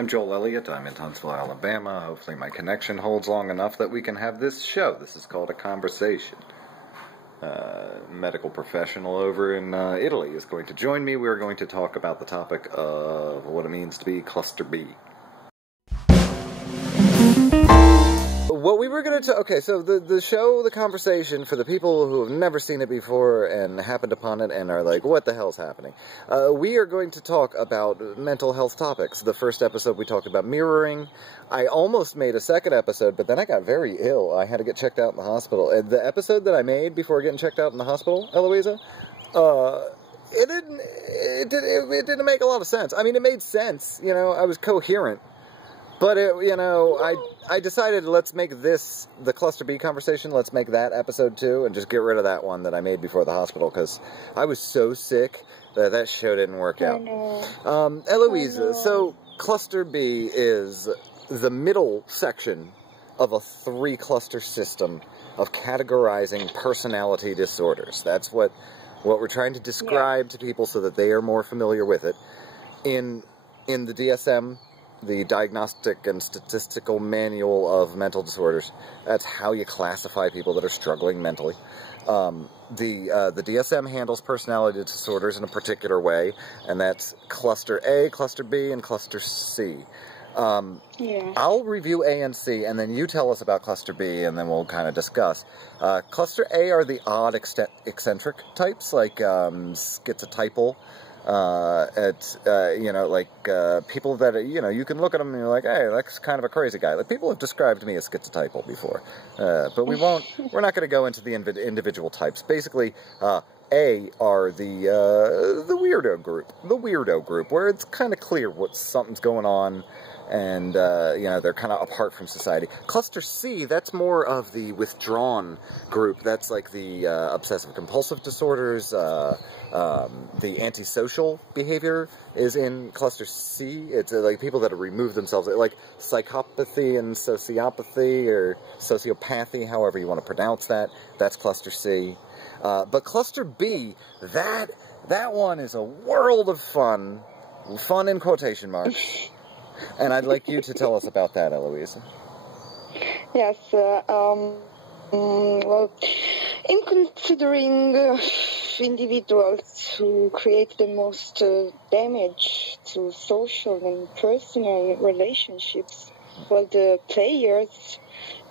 I'm Joel Elliott. I'm in Huntsville, Alabama. Hopefully my connection holds long enough that we can have this show. This is called A Conversation. Medical professional over in Italy is going to join me. We're going to talk about the topic of what it means to be cluster B. What we were going to... Okay, so the show, The Conversation, for the people who have never seen it before and happened upon it and are like, what the hell's happening? We are going to talk about mental health topics. The first episode we talked about mirroring. I almost made a second episode, but then I got very ill. I had to get checked out in the hospital. And the episode that I made before getting checked out in the hospital, Eloisa, it didn't make a lot of sense. I mean, it made sense. You know, I was coherent. But, I decided let's make this the Cluster B conversation. Let's make that episode 2 and just get rid of that one that I made before the hospital because I was so sick that show didn't work out. Eloisa, so Cluster B is the middle section of a 3-cluster system of categorizing personality disorders. That's what we're trying to describe to people so that they are more familiar with it. In the DSM, the Diagnostic and Statistical Manual of Mental Disorders. That's how you classify people that are struggling mentally. The DSM handles personality disorders in a particular way, and that's Cluster A, Cluster B, and Cluster C. I'll review A and C, and then you tell us about Cluster B, and then we'll kind of discuss. Cluster A are the odd eccentric types, like schizotypal. People that, you can look at them and you're like, hey, that's kind of a crazy guy. Like, people have described me as schizotypal before, but we're not going to go into the individual types. Basically, A are the weirdo group, where it's kind of clear something's going on, and, they're kind of apart from society. Cluster C, that's more of the withdrawn group. That's like the obsessive-compulsive disorders. The antisocial behavior is in Cluster C. It's like people that have removed themselves, like psychopathy and sociopathy, or sociopathy, however you want to pronounce that. That's Cluster C. But Cluster B, that one is a world of fun. Fun in quotation marks. And I'd like you to tell us about that, Eloisa. Yes, well, in considering individuals who create the most damage to social and personal relationships, well, the players,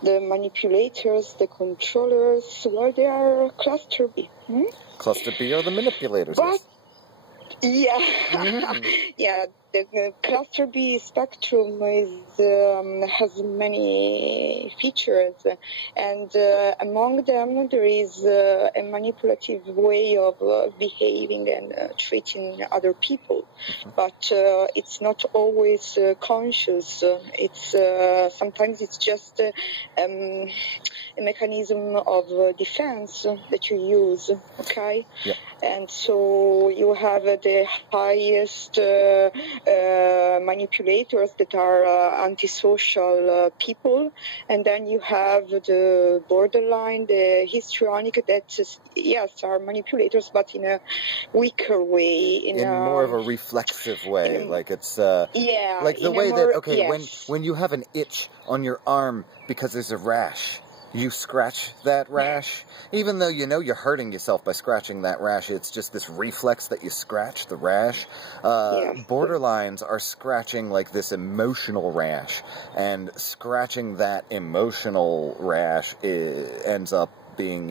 the manipulators, the controllers, well, they are Cluster B. Cluster B are the manipulators. But, yeah, the Cluster B spectrum has many features, and among them there is a manipulative way of behaving and treating other people. But it's not always conscious. It's sometimes it's just a mechanism of defense that you use. Okay, and so you have the highest manipulators that are antisocial people, and then you have the borderline, the histrionic, that are manipulators, but in a weaker way, in more of a reflexive way, like it's like the way that when you have an itch on your arm because there's a rash, you scratch that rash, even though you know you're hurting yourself by scratching that rash. It's just this reflex that you scratch the rash. Borderlines are scratching like this emotional rash, and scratching that emotional rash ends up being,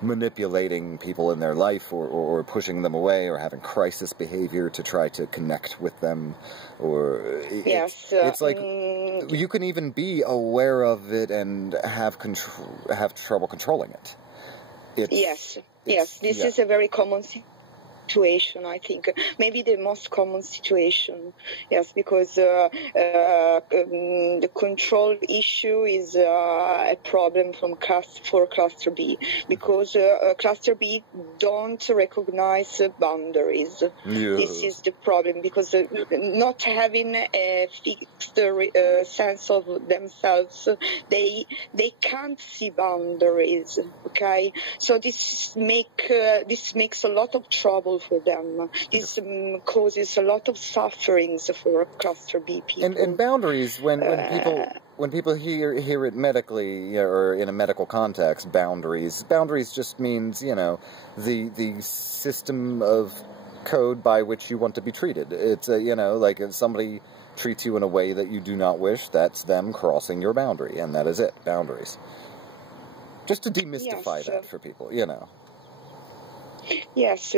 manipulating people in their life, or pushing them away, or having crisis behavior to try to connect with them, or it's like you can even be aware of it and have trouble controlling it. This is a very common situation, I think. Maybe the most common situation, because the control issue is a problem for Cluster B, because Cluster B don't recognize boundaries. This is the problem, because not having a fixed sense of themselves, they can't see boundaries. Okay, so this makes a lot of trouble painful for them. This causes a lot of sufferings for cluster B people. And boundaries, when people hear it medically or in a medical context, boundaries just means, you know, the system of code by which you want to be treated. It's you know, like if somebody treats you in a way that you do not wish, that's them crossing your boundary, and that is it. Boundaries. Just to demystify that for people, you know. Yes,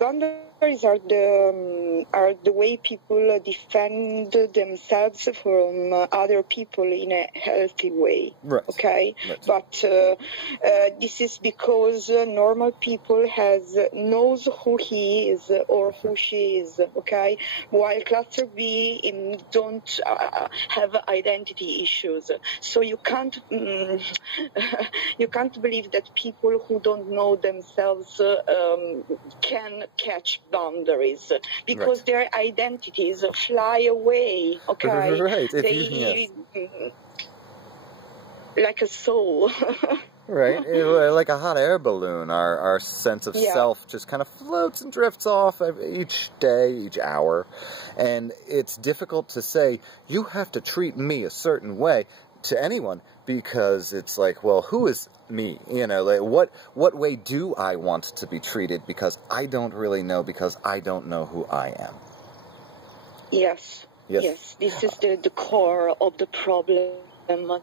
boundaries are the way people defend themselves from other people in a healthy way. Right. Okay, right. But this is because normal people knows who he is or who she is. Okay, while cluster B don't have identity issues, so you can't believe that people who don't know themselves can catch boundaries because their identities fly away. Okay, right. Like a soul. Right, like a hot air balloon. Our sense of self just kind of floats and drifts off each day, each hour, and it's difficult to say you have to treat me a certain way to anyone, because it's like, well, who is me? You know, like what way do I want to be treated? Because I don't really know, because I don't know who I am. Yes. This is the core of the problem.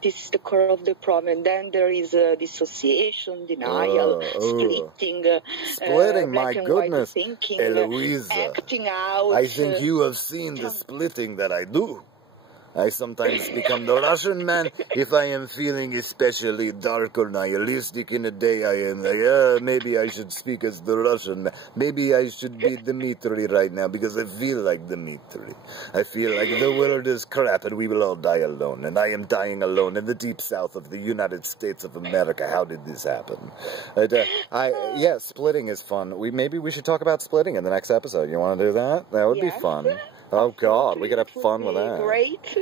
This is the core of the problem. Then there is dissociation, denial, splitting, my goodness, thinking, Eloisa, acting out. I think you have seen the splitting that I do. I sometimes become the Russian man if I am feeling especially dark or nihilistic in a day. I am like, maybe I should speak as the Russian. Maybe I should be Dmitri right now because I feel like Dmitri. I feel like the world is crap and we will all die alone. And I am dying alone in the deep south of the United States of America. How did this happen? Yeah, splitting is fun. Maybe we should talk about splitting in the next episode. You want to do that? That would be fun. Oh God, we could have fun with that. Great.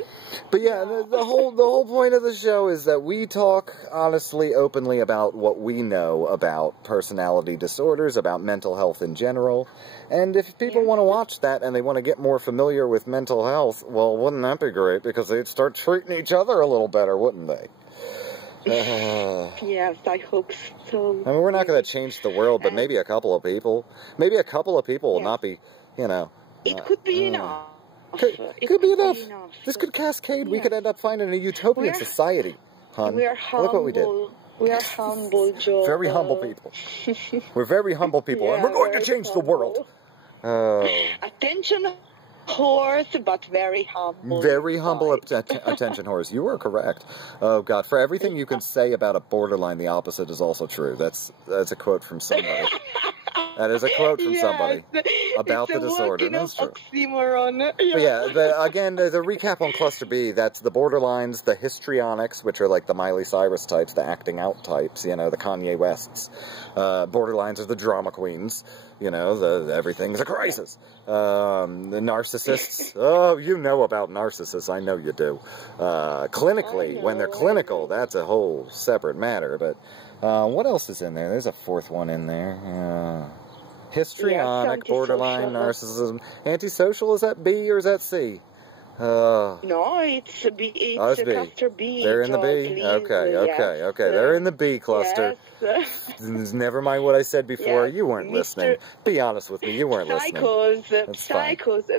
But yeah, the whole point of the show is that we talk honestly, openly about what we know about personality disorders, about mental health in general. And if people want to watch that and they want to get more familiar with mental health, well, wouldn't that be great? Because they'd start treating each other a little better, wouldn't they? Yes, I hope so. I mean, we're not going to change the world, but maybe a couple of people. Maybe a couple of people will not be, you know. It could be enough. Could be enough. This could cascade. We could end up finding a utopian society, hon. We are humble. Look what we did. We are humble, Joe. Very humble people. We're very humble people, and we're going to change the world. Attention whores, but very humble. Very humble attention whores. You are correct. Oh, God. For everything you can say about a borderline, the opposite is also true. That's a quote from somebody. That is a quote from somebody about the disorder. That's true. Oxymoron. But yeah, again, the recap on Cluster B, that's the borderlines, the histrionics, which are like the Miley Cyrus types, the acting out types, you know, the Kanye Wests. Borderlines are the drama queens, you know, everything's a crisis. The narcissists, oh, you know about narcissists, I know you do. Clinically, when they're clinical, that's a whole separate matter, but what else is in there? There's a fourth one in there. Histrionic, borderline, narcissism. Antisocial, is that B or is that C? No, it's B. It's cluster B. They're in the B? Please. Okay. They're in the B cluster. Yes. Never mind what I said before. You weren't listening. Be honest with me. You weren't listening.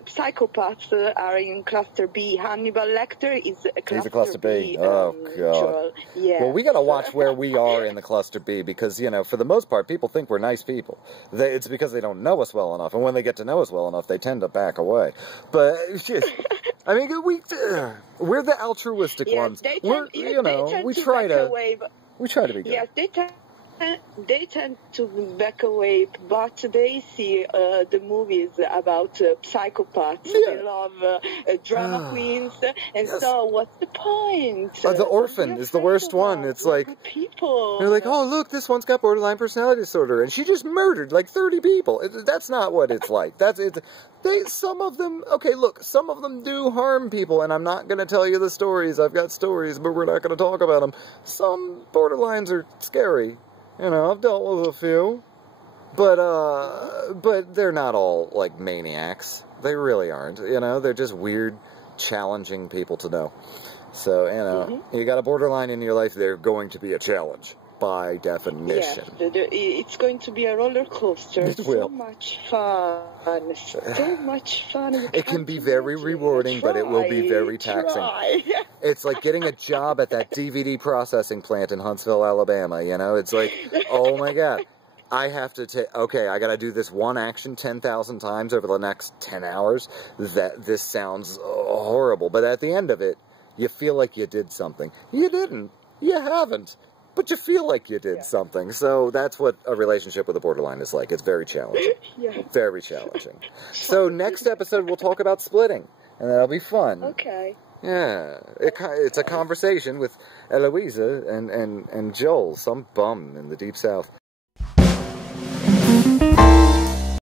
Psychopaths are in cluster B. Hannibal Lecter is a cluster, He's a cluster B. Oh, God. Yes. Well, we got to watch where we are in the cluster B because, you know, for the most part, people think we're nice people. It's because they don't know us well enough. And when they get to know us well enough, they tend to back away. But, I mean, we're the altruistic ones. We try to be good. Yes, they tend to back away, but they see the movies about psychopaths. Yeah. They love drama queens, and so what's the point? The Orphan is the worst one. It's like people. They're like, oh look, this one's got borderline personality disorder, and she just murdered like 30 people. That's not what it's like. Some of them do harm people, and I'm not going to tell you the stories. I've got stories, but we're not going to talk about them. Some borderlines are scary. You know, I've dealt with a few. But they're not all, like, maniacs. They really aren't, you know? They're just weird, challenging people to know. So, you know, you got a borderline in your life, they're going to be a challenge, by definition. Yeah, it's going to be a roller coaster. It will. So much fun. So much fun. It can be very rewarding, but it will be very taxing. It's like getting a job at that DVD processing plant in Huntsville, Alabama, you know? It's like, oh my God. I have to okay, I gotta do this one action 10,000 times over the next 10 hours. This sounds horrible, but at the end of it, you feel like you did something. You didn't. You haven't. But you feel like you did something. So that's what a relationship with a borderline is like. It's very challenging. Very challenging. So next episode, we'll talk about splitting. And that'll be fun. Okay. Yeah. It's a conversation with Eloisa and Joel, some bum in the Deep South.